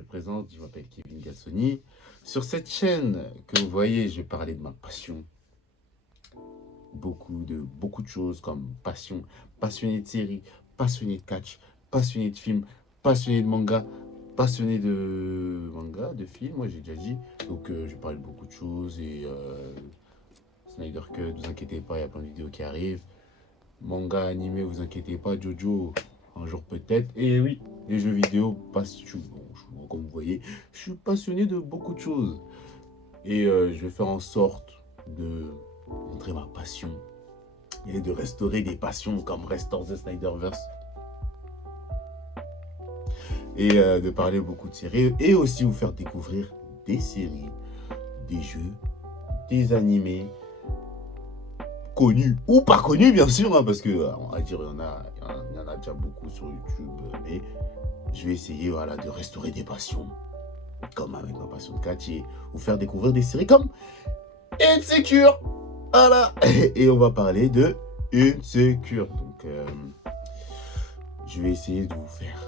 je présente, je m'appelle Kevin Gassoni. Sur cette chaîne que vous voyez, je vais parler de ma passion. Beaucoup de choses comme passion. Passionné de séries, passionné de catch, passionné de films, passionné de manga, de films, moi j'ai déjà dit. Donc je vais parler de beaucoup de choses et Snyder Cut, ne vous inquiétez pas, il y a plein de vidéos qui arrivent. Manga, animé, vous inquiétez pas, Jojo, un jour peut-être. Et oui, les jeux vidéo, comme vous voyez, je suis passionné de beaucoup de choses. Et je vais faire en sorte de montrer ma passion et de restaurer des passions comme Restore the Snyderverse. Et de parler beaucoup de séries et aussi vous faire découvrir des séries, des jeux, des animés, connus ou pas connus bien sûr, hein, parce que on va dire il y en a déjà beaucoup sur YouTube, mais je vais essayer voilà, de restaurer des passions, comme avec ma passion de catch, et vous faire découvrir des séries comme Insecure. Voilà. Et on va parler de Insecure. Donc je vais essayer de vous faire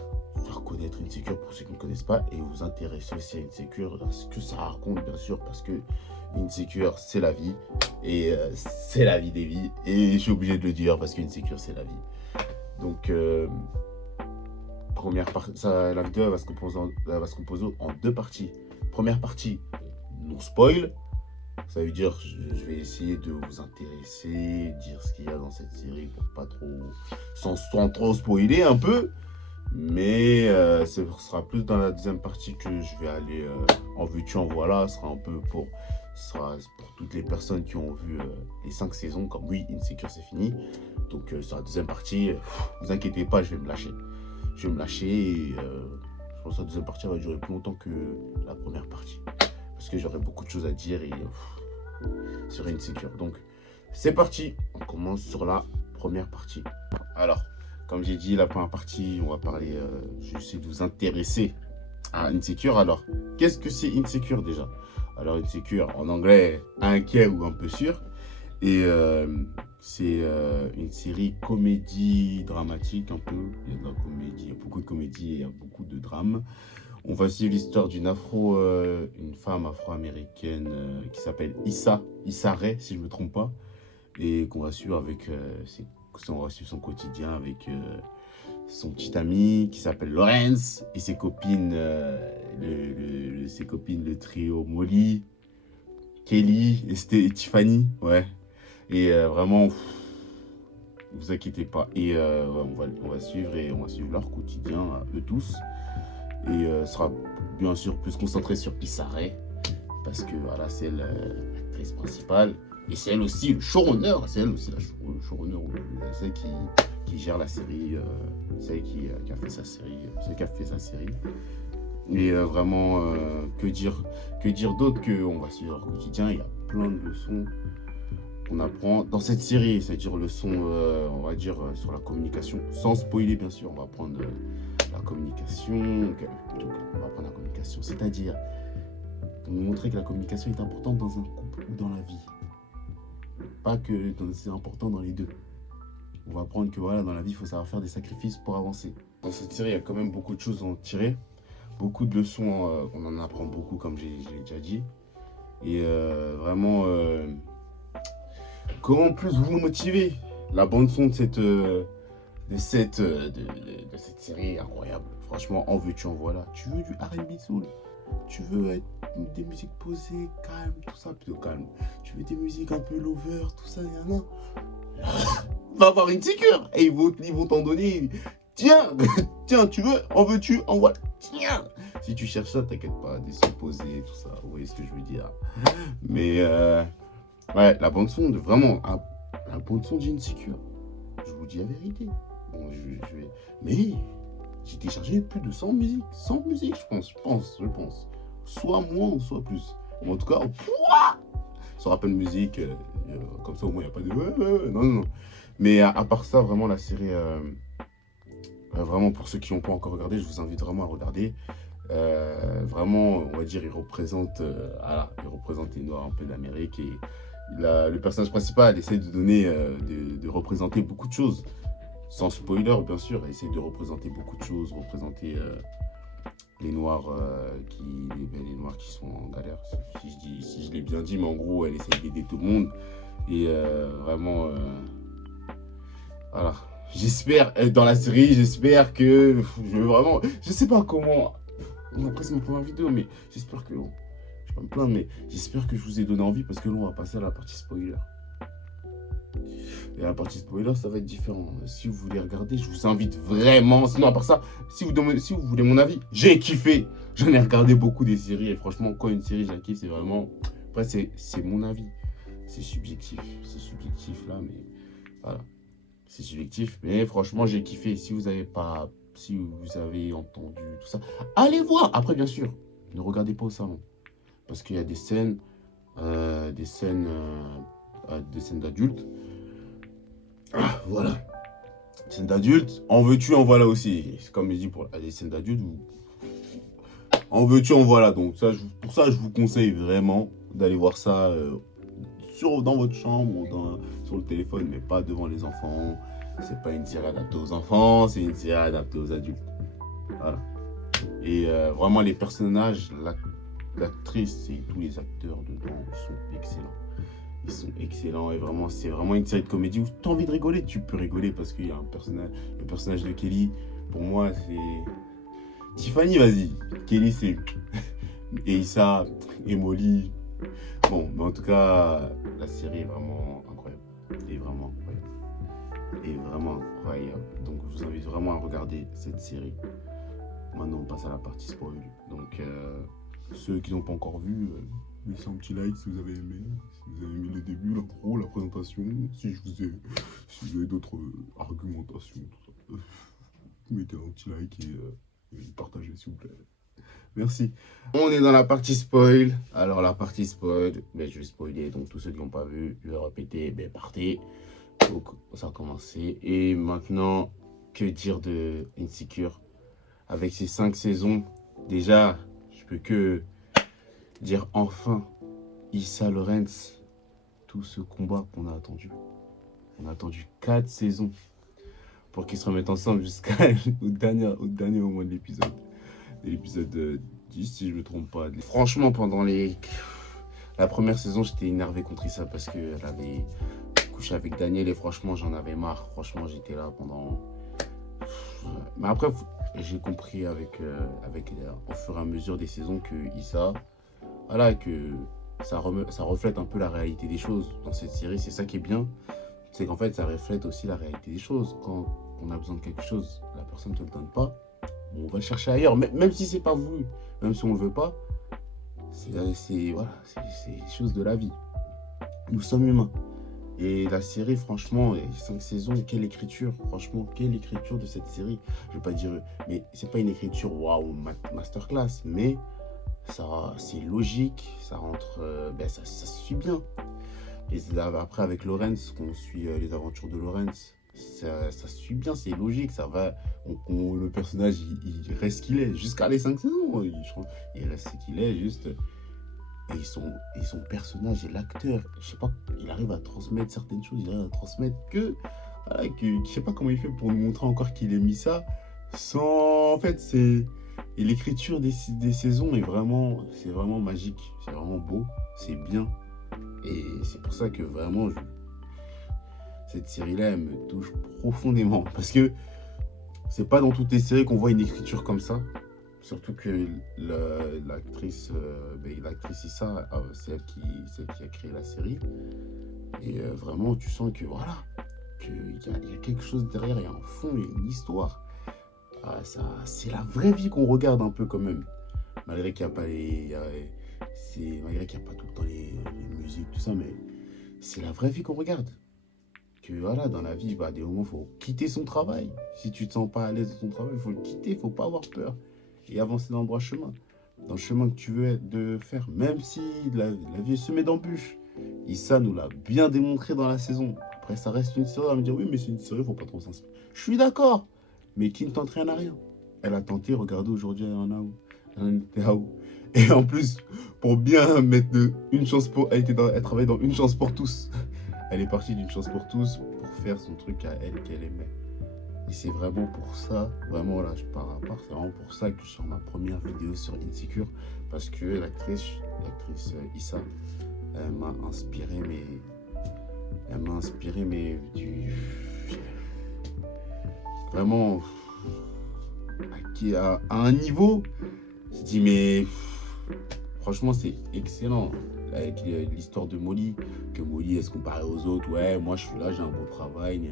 connaître Insecure pour ceux qui ne connaissent pas et vous intéresser aussi à Insecure, à ce que ça raconte bien sûr, parce que Insecure c'est la vie et c'est la vie des vies et je suis obligé de le dire parce qu'Insecure c'est la vie. Donc première partie, la vidéo elle va se composer en deux parties. Première partie, non spoil. Ça veut dire je vais essayer de vous intéresser, dire ce qu'il y a dans cette série pour pas trop, sans trop spoiler un peu. Mais ce sera plus dans la deuxième partie que je vais aller en vue en voilà. Ce sera pour toutes les personnes qui ont vu les 5 saisons, comme oui, Insecure c'est fini. Donc sur la deuxième partie, vous inquiétez pas, je vais me lâcher. Je vais me lâcher et je pense que la deuxième partie va durer plus longtemps que la première partie. Parce que j'aurai beaucoup de choses à dire et sur Insecure. Donc c'est parti, on commence sur la première partie. Alors, comme j'ai dit, la première partie, on va parler, je vais essayer de vous intéresser à Insecure. Alors, qu'est-ce que c'est Insecure déjà? Alors, Insecure, en anglais, inquiet ou un peu sûr. Et c'est une série comédie dramatique un peu. Il y a de la comédie, il y a beaucoup de comédie et il y a beaucoup de drame. On va suivre l'histoire une femme afro-américaine qui s'appelle Issa Rae, si je ne me trompe pas. Et qu'on va suivre avec on va suivre son quotidien avec son petit ami qui s'appelle Lawrence et ses copines, le trio Molly, Kelly et Tiffany, ouais. Et vraiment, vous inquiétez pas. Et ouais, on va suivre leur quotidien, eux tous. Et sera bien sûr plus concentré sur Issa Rae parce que voilà, c'est l'actrice principale. Et c'est elle aussi le showrunner, c'est elle aussi le showrunner, celle qui gère la série, celle qui a fait sa série, celle qui a fait sa série. Et vraiment, que dire d'autre qu'on va suivre leur quotidien. Il y a plein de leçons qu'on apprend dans cette série, c'est-à-dire leçons, on va dire, sur la communication. Sans spoiler, bien sûr, on va apprendre la communication. Donc, on va apprendre la communication, c'est-à-dire pour nous montrer que la communication est importante dans un couple ou dans la vie. Pas que c'est important dans les deux. On va apprendre que voilà, dans la vie, il faut savoir faire des sacrifices pour avancer. Dans cette série, il y a quand même beaucoup de choses à en tirer. Beaucoup de leçons, on en apprend beaucoup, comme j'ai déjà dit. Et vraiment, comment plus vous motiver? La bande-son de cette série est incroyable. Franchement, en veux-tu, en voilà. Tu veux du R&B soul? Tu veux des musiques posées, calmes, tout ça, plutôt calme. Tu veux des musiques un peu lover, tout ça, y en a. Va voir Insecure et ils vont t'en donner. Tiens, tiens, tu veux, en veux-tu, en voilà. Tiens. Si tu cherches ça, t'inquiète pas, des sons posés, tout ça. Vous voyez ce que je veux dire. Mais ouais, la bande son la bande son d'Insecure. Je vous dis la vérité. Bon, mais j'ai téléchargé plus de 100 musiques. 100 musiques, je pense. Soit moins ou soit plus. Mais en tout cas, sur Apple Music, comme ça au moins il n'y a pas de... Non. Mais à part ça, vraiment la série... vraiment pour ceux qui n'ont pas encore regardé, je vous invite vraiment à regarder. Vraiment, on va dire, il représente les Noirs un peu d'Amérique. Et le personnage principal essaie de donner, de représenter beaucoup de choses. Sans spoiler, bien sûr, essaie de représenter beaucoup de choses, représenter les Noirs, les Noirs qui sont en galère. Si je l'ai bien dit, mais en gros, elle essaie d'aider tout le monde. Et vraiment, voilà. J'espère, dans la série, j'espère que, je sais pas comment, après c'est ma première vidéo, mais j'espère que, je vais pas me plaindre, mais j'espère que je vous ai donné envie, parce que là, on va passer à la partie spoiler. Et la partie spoiler, ça va être différent. Si vous voulez regarder, je vous invite vraiment. Sinon, à part ça, si vous voulez mon avis, j'ai kiffé. J'en ai regardé beaucoup des séries. Et franchement, quand une série, je la kiffe, c'est vraiment... Après, c'est mon avis. C'est subjectif. C'est subjectif, là, mais... Voilà. C'est subjectif. Mais franchement, j'ai kiffé. Si vous avez pas... Si vous avez entendu tout ça, allez voir. Après, bien sûr, ne regardez pas au salon. Parce qu'il y a des scènes... des scènes d'adultes. Ah, voilà. Scène d'adulte, en veux-tu, en voilà aussi. C'est comme je dis pour les scènes d'adultes, en veux-tu, en voilà. Donc ça, pour ça, je vous conseille vraiment d'aller voir ça dans votre chambre ou sur le téléphone, mais pas devant les enfants. C'est pas une série adaptée aux enfants, c'est une série adaptée aux adultes. Voilà. Et vraiment, les personnages, l'actrice et tous les acteurs dedans sont excellents. Ils sont excellents et vraiment, c'est vraiment une série de comédie où tu as envie de rigoler. Tu peux rigoler parce qu'il y a le personnage de Kelly. Pour moi, c'est... Tiffany, vas-y. Kelly, c'est... Et Issa, et Molly. Bon, mais en tout cas, la série est vraiment incroyable. Et vraiment incroyable. Et vraiment incroyable. Donc, je vous invite vraiment à regarder cette série. Maintenant, on passe à la partie spoil. Donc, ceux qui n'ont pas encore vu... laissez un petit like si vous avez aimé, si vous avez aimé le début, l'intro, la présentation, si vous avez d'autres argumentations, tout ça. Mettez un petit like et partagez s'il vous plaît. Merci. On est dans la partie spoil. Alors la partie spoil, je vais spoiler, donc tous ceux qui n'ont pas vu, je vais répéter, partez. Donc ça a commencé. Et maintenant, que dire de Insecure? Avec ces 5 saisons, déjà, je peux que... dire enfin, Issa Lawrence, tout ce combat qu'on a attendu. On a attendu 4 saisons pour qu'ils se remettent ensemble jusqu'au dernier moment de l'épisode. De l'épisode 10, si je ne me trompe pas. Franchement, pendant la première saison, j'étais énervé contre Issa parce qu'elle avait couché avec Daniel et franchement, j'en avais marre. Franchement, j'étais là pendant... Mais après, j'ai compris au fur et à mesure des saisons que Issa... Voilà, que ça reflète un peu la réalité des choses dans cette série. C'est ça qui est bien, c'est qu'en fait, ça reflète aussi la réalité des choses. Quand on a besoin de quelque chose, la personne ne te le donne pas, on va le chercher ailleurs. Même si c'est pas voulu, même si on ne le veut pas, c'est des choses de la vie. Nous sommes humains. Et la série, franchement, 5 saisons, quelle écriture, franchement, quelle écriture de cette série. Je vais pas dire, mais c'est pas une écriture waouh, masterclass, mais... ça c'est logique, ça rentre, ça se suit bien. Et après avec Lawrence, qu'on suit les aventures de Lawrence, ça se suit bien, c'est logique, ça va. Le personnage il reste ce qu'il est jusqu'à les 5 saisons. Il reste ce qu'il est juste. Et son personnage et l'acteur, je sais pas, il arrive à transmettre certaines choses, il arrive à transmettre voilà, je sais pas comment il fait pour nous montrer encore qu'il ait mis ça sans, en fait, c'est... Et l'écriture des saisons c'est vraiment magique, c'est vraiment beau, c'est bien. Et c'est pour ça que vraiment, cette série-là, elle me touche profondément. Parce que c'est pas dans toutes les séries qu'on voit une écriture comme ça. Surtout que l'actrice Issa, c'est elle qui a créé la série. Et vraiment, tu sens que voilà, qu'il y a quelque chose derrière, il y a un fond, il y a une histoire. C'est la vraie vie qu'on regarde un peu quand même. Malgré qu'il n'y a pas malgré qu'il n'y a pas tout le temps les musiques, tout ça, mais c'est la vraie vie qu'on regarde. Que voilà, dans la vie, des moments, il faut quitter son travail. Si tu te sens pas à l'aise dans ton travail, il faut le quitter, il ne faut pas avoir peur. Et avancer dans le droit chemin. Dans le chemin que tu veux faire. Même si la vie est semée d'embûches. Et ça nous l'a bien démontré dans la saison. Après, ça reste une série, on va me dire, oui, mais c'est une série, il ne faut pas trop s'inspirer. Je suis d'accord. Mais qui ne tente rien à rien. Elle a tenté, regardez aujourd'hui, elle en a où. Et en plus, pour bien mettre une chance pour... Elle travaillait dans Une chance pour tous. Elle est partie d'Une chance pour tous pour faire son truc à elle qu'elle aimait. Et c'est vraiment pour ça, vraiment là, je pars à part, c'est vraiment pour ça que je sors ma première vidéo sur Insecure. Parce que l'actrice Issa, elle m'a inspiré, mais vraiment, à un niveau, je dis, mais franchement, c'est excellent. Avec l'histoire de Molly, que Molly, elle se comparait aux autres. Ouais, moi, je suis là, j'ai un beau travail,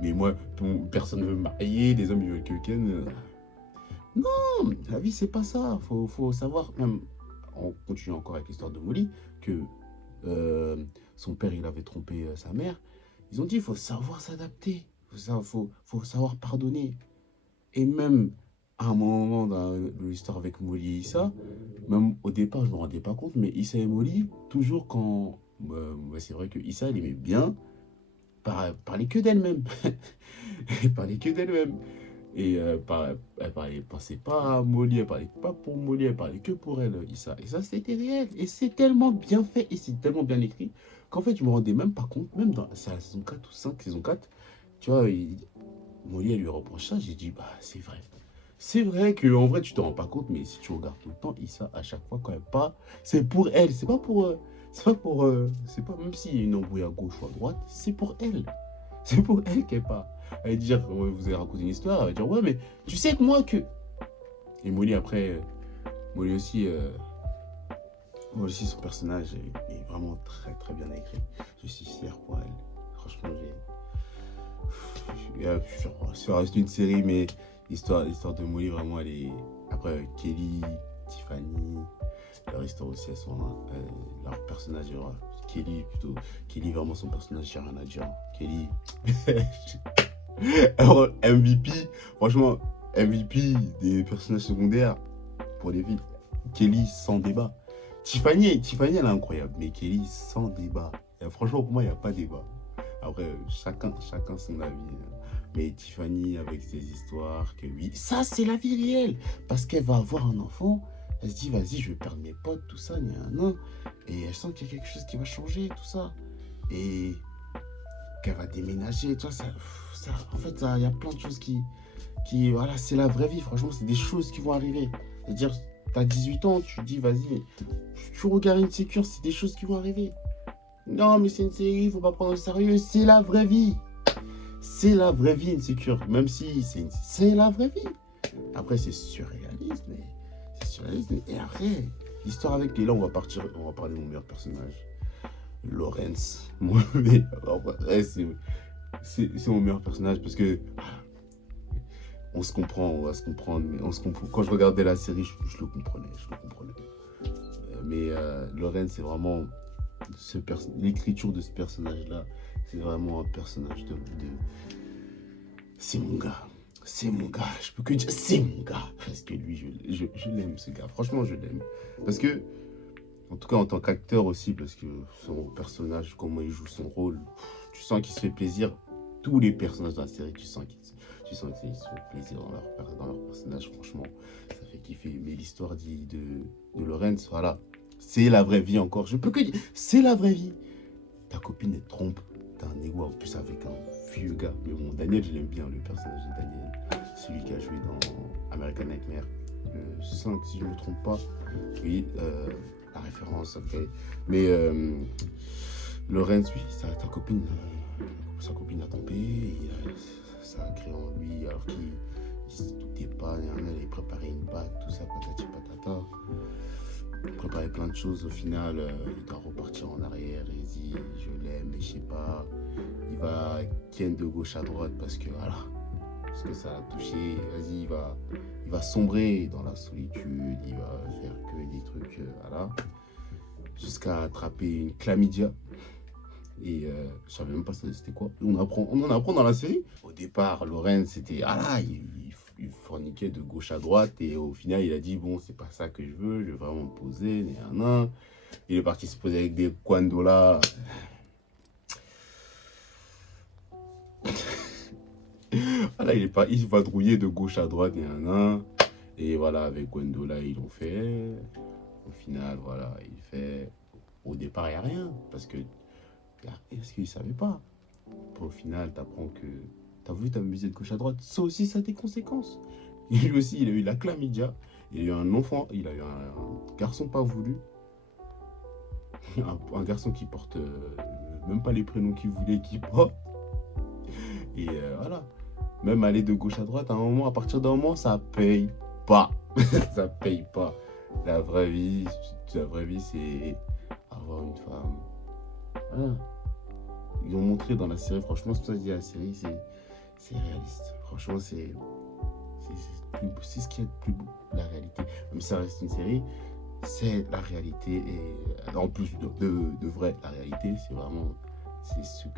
mais moi, personne ne veut me marier, les hommes, ils veulent que Ken. Non, la vie, c'est pas ça. Faut savoir, même, on continue encore avec l'histoire de Molly, que son père, il avait trompé sa mère. Ils ont dit, il faut savoir s'adapter. Faut savoir pardonner. Et même à un moment dans l'histoire avec Molly et Issa, même au départ, je ne me rendais pas compte, mais Issa et Molly, toujours quand. C'est vrai que Issa, elle aimait bien parler que d'elle-même. Elle parlait que d'elle-même. Et pensait pas à Molly, elle parlait pas pour Molly, elle parlait que pour elle, Issa. Et ça, c'était réel. Et c'est tellement bien fait et c'est tellement bien écrit qu'en fait, je me rendais même pas compte, même dans c'est la saison 4 ou 5 saison 4 tu vois, Molly, elle lui reproche ça. J'ai dit, bah, c'est vrai. C'est vrai qu'en vrai, tu te rends pas compte, mais si tu regardes tout le temps, Issa, à chaque fois, quand elle part, c'est pour elle. C'est pas pour. C'est pas pour. C'est pas. Même s'il y a une embrouille à gauche ou à droite, c'est pour elle. C'est pour elle qu'elle part. Elle va dire, ouais, vous avez raconté une histoire, elle va dire, ouais, mais tu sais que moi que. Et Molly, après, Molly aussi, son personnage est vraiment très très bien écrit. Je suis fier pour elle. Franchement, ça reste une série, mais l'histoire de Molly, vraiment, elle est. Après, Kelly, Tiffany, leur histoire aussi, elles sont. Leur personnage, Kelly, plutôt. Kelly, vraiment, son personnage, j'ai rien à dire. Kelly. Alors, MVP, franchement, MVP des personnages secondaires pour les filles. Kelly, sans débat. Tiffany, elle est incroyable, mais Kelly, sans débat. Et franchement, pour moi, il n'y a pas de débat. Après, chacun son avis. Mais Tiffany, avec ses histoires, que oui, ça, c'est la vie réelle. Parce qu'elle va avoir un enfant, elle se dit, vas-y, je vais perdre mes potes, tout ça, et elle sent qu'il y a quelque chose qui va changer, tout ça. Et qu'elle va déménager, tu vois, en fait, il y a plein de choses voilà, c'est la vraie vie, franchement, c'est des choses qui vont arriver. C'est-à-dire, t'as 18 ans, tu te dis, vas-y, tu regardes une sécure, c'est des choses qui vont arriver. Non, mais c'est une série, faut pas prendre au sérieux, c'est la vraie vie. C'est la vraie vie, une sécure, même si c'est la vraie vie. Après, c'est surréaliste, Et après, l'histoire avec, et là, on va parler de mon meilleur personnage. Lawrence. C'est mon meilleur personnage parce que on se comprend, on va se comprendre, mais on se comprend. Quand je regardais la série, je le comprenais, Loren, c'est vraiment l'écriture de ce personnage-là, c'est vraiment un personnage c'est mon gars. C'est mon gars, je peux que dire c'est mon gars. Parce que lui, je l'aime ce gars. Franchement, je l'aime. Parce que, en tout cas en tant qu'acteur aussi, parce que son personnage, comment il joue son rôle, tu sens qu'il se fait plaisir. Tous les personnages de la série, tu sens qu'ils se font plaisir dans leur personnage, franchement, ça fait kiffer. Mais l'histoire de Lorenz, voilà, c'est la vraie vie encore. Je peux que dire, c'est la vraie vie. Ta copine, elle te trompe, t'as un égo en plus avec un vieux gars. Mais bon, Daniel, je l'aime bien, le personnage de Daniel. Celui qui a joué dans American Nightmare. Le 5, si je ne me trompe pas. Oui, la référence, ok. Mais Lorenz, oui, sa copine l'a trompé. Ça a créé en lui, alors qu'il ne se doutait pas. Il avait préparé une bague, tout ça, patati patata. Préparer plein de choses, au final, il doit repartir en arrière et il dit je l'aime, mais je sais pas. Il va ken de gauche à droite parce que voilà, parce que ça l'a touché. Vas-y, il va sombrer dans la solitude, il va faire que des trucs, voilà, jusqu'à attraper une chlamydia. Et je savais même pas c'était quoi. On en apprend dans la série. Au départ, Loren, c'était il forniquait de gauche à droite et au final, il a dit bon, c'est pas ça que je veux vraiment me poser. Il est parti se poser avec des Kwandola. Voilà, il va drouiller de gauche à droite, et voilà, avec Gwendola, ils l'ont fait. Au final, voilà, il fait. Au départ, il n'y a rien, parce qu'il ne savait pas. Au final, tu apprends que t'as voulu t'amuser de gauche à droite, ça aussi, ça a des conséquences. Et lui aussi, il a eu la chlamydia, il a eu un enfant, il a eu un garçon pas voulu, un garçon qui porte même pas les prénoms qu'il voulait qu'il porte. Et voilà. Même aller de gauche à droite, à un moment, à partir d'un moment, ça paye pas. Ça paye pas. La vraie vie, c'est avoir une femme. Voilà. Ils ont montré dans la série, franchement, c'est pour ça que je dis la série, c'est réaliste. Franchement, c'est ce qui est le plus beau, la réalité. Même si ça reste une série, c'est la réalité. Et en plus de vrai, la réalité, c'est vraiment, c'est ce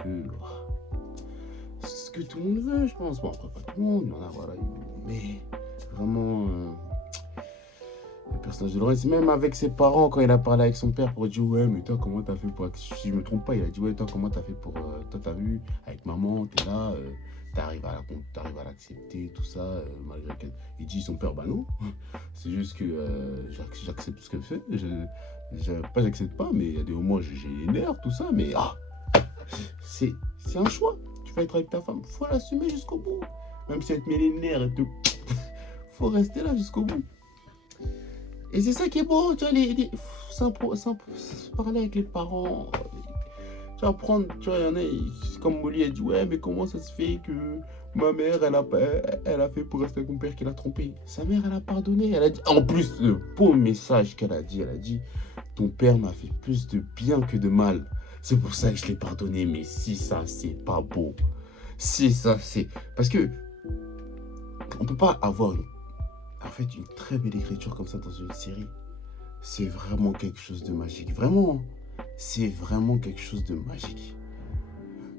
que tout le monde veut, je pense. Bon, après, pas tout le monde, il y en a, voilà. Mais vraiment, le personnage de Laurence, même avec ses parents, quand il a parlé avec son père pour dire, ouais, mais toi, comment t'as fait pour. Si je me trompe pas, il a dit, ouais, toi, comment t'as fait pour. Toi, t'as vu, avec maman, t'es là, t'arrives à l'accepter, tout ça, malgré qu'elle. Il dit, son père, bah non. C'est juste que j'accepte ce qu'elle fait. J'accepte pas, mais il y a des moments, j'ai les nerfs, tout ça, mais c'est un choix. Tu vas être avec ta femme, faut l'assumer jusqu'au bout. Même si elle te met les nerfs, faut rester là jusqu'au bout. Et c'est ça qui est beau, tu vois, parler avec les parents. Tu vas prendre, tu vois, il y en a, comme Molly a dit, ouais, mais comment ça se fait que ma mère, elle a fait pour rester avec mon père qui l'a trompé. Sa mère, elle a pardonné. Elle a dit, en plus, le beau message qu'elle a dit, ton père m'a fait plus de bien que de mal. C'est pour ça que je l'ai pardonné. Mais si ça, c'est pas beau. Si ça, c'est... Parce que on peut pas avoir une très belle écriture comme ça dans une série. C'est vraiment quelque chose de magique. Vraiment, c'est vraiment quelque chose de magique.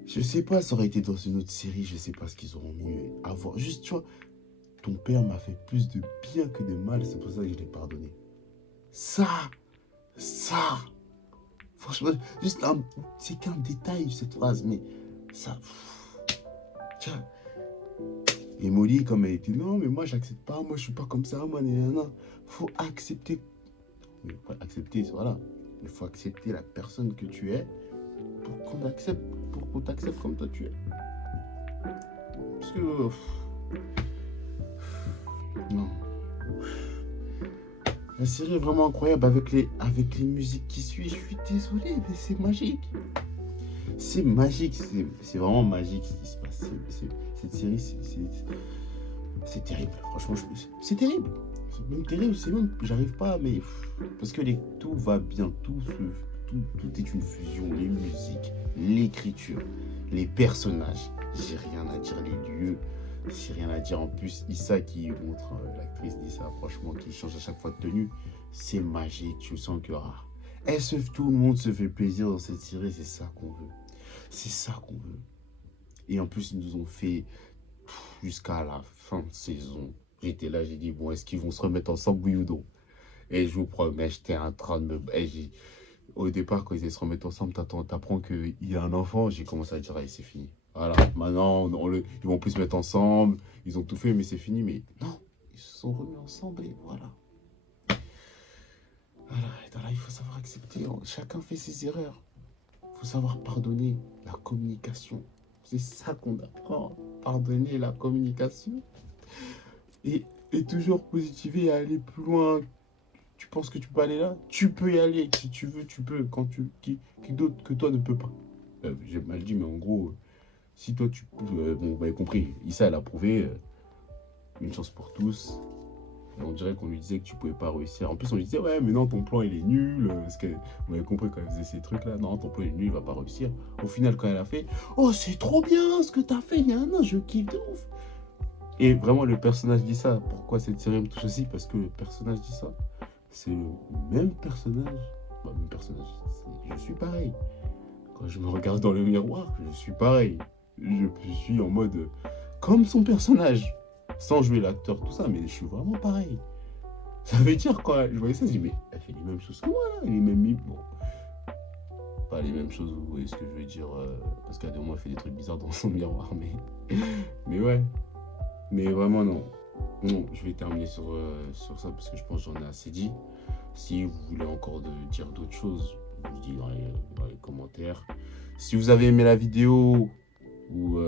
Je sais pas, ça aurait été dans une autre série, je sais pas ce qu'ils auront mieux à voir. Juste, tu vois, ton père m'a fait plus de bien que de mal, c'est pour ça que je l'ai pardonné. Ça, franchement, c'est qu'un détail cette phrase, mais ça, tiens. Et Molly, comme elle était, non, mais moi j'accepte pas, moi je suis pas comme ça, moi, non. Faut accepter. Oui, faut accepter, voilà. Il faut accepter la personne que tu es pour qu'on t'accepte comme toi tu es. Parce que, non. La série est vraiment incroyable avec les musiques qui suivent. Je suis désolé, mais c'est magique. C'est magique, c'est vraiment magique ce qui se passe. Cette série, c'est terrible. Franchement, c'est terrible. C'est même terrible, j'arrive pas, mais parce que tout va bien, tout est une fusion, les musiques, l'écriture, les personnages. J'ai rien à dire, les lieux. J'ai rien à dire. En plus, Issa qui montre, l'actrice d'Issa, franchement, qui change à chaque fois de tenue, c'est magique. Tu sens que tout le monde se fait plaisir dans cette série. C'est ça qu'on veut. C'est ça qu'on veut. Et en plus, ils nous ont fait jusqu'à la fin de saison. J'étais là, j'ai dit, bon, est-ce qu'ils vont se remettre ensemble, oui ou non? Et je vous promets, j'étais en train de me... Au départ, quand ils se remettent ensemble, t'apprends qu'il y a un enfant, j'ai commencé à dire, allez, c'est fini. Voilà, maintenant, ils vont plus se mettre ensemble, ils ont tout fait, mais c'est fini. Mais non, ils se sont remis ensemble et voilà. Voilà, et dans là, il faut savoir accepter. Chacun fait ses erreurs. Il faut savoir pardonner, la communication. C'est ça qu'on apprend. Pardonner, la communication. Et toujours positiver et aller plus loin. Tu penses que tu peux aller là? Tu peux y aller. Si tu veux, tu peux. Qui d'autre que toi ne peut pas? J'ai mal dit, mais en gros, si toi tu peux. Bon, vous m'avez compris. Issa, elle a prouvé. Une chance pour tous. Et on dirait qu'on lui disait que tu pouvais pas réussir. En plus, on lui disait, ouais, mais non, ton plan, il est nul. Parce que vous m'avez compris quand elle faisait ces trucs-là. Non, ton plan, il est nul, il va pas réussir. Au final, quand elle a fait, oh, c'est trop bien ce que t'as fait. Non, je kiffe de ouf. Et vraiment, le personnage dit ça. Pourquoi cette série me touche aussi? Parce que le personnage dit ça. C'est le même personnage. Bah, même personnage. Je suis pareil. Quand je me regarde dans le miroir, je suis pareil. Je suis en mode comme son personnage. Sans jouer l'acteur, tout ça, mais je suis vraiment pareil. Ça veut dire quoi? Je voyais ça, je dis, mais elle fait les mêmes choses que moi, là. Les mêmes mimes. Bon, pas les mêmes choses, vous voyez ce que je veux dire. Parce qu'à des moments, elle fait des trucs bizarres dans son miroir, mais ouais. Mais vraiment, non. Non, je vais terminer sur ça parce que je pense que j'en ai assez dit. Si vous voulez encore dire d'autres choses, vous dites dans les commentaires. Si vous avez aimé la vidéo ou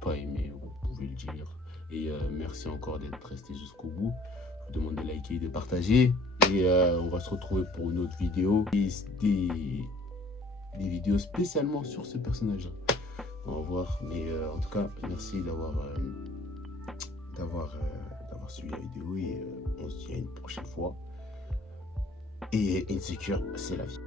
pas aimé, vous pouvez le dire. Et merci encore d'être resté jusqu'au bout. Je vous demande de liker, de partager. Et on va se retrouver pour une autre vidéo. Des vidéos spécialement sur ce personnage-là. On va voir. Mais en tout cas, merci d'avoir suivi la vidéo. Et on se dit à une prochaine fois. Et Insecure, c'est la vie.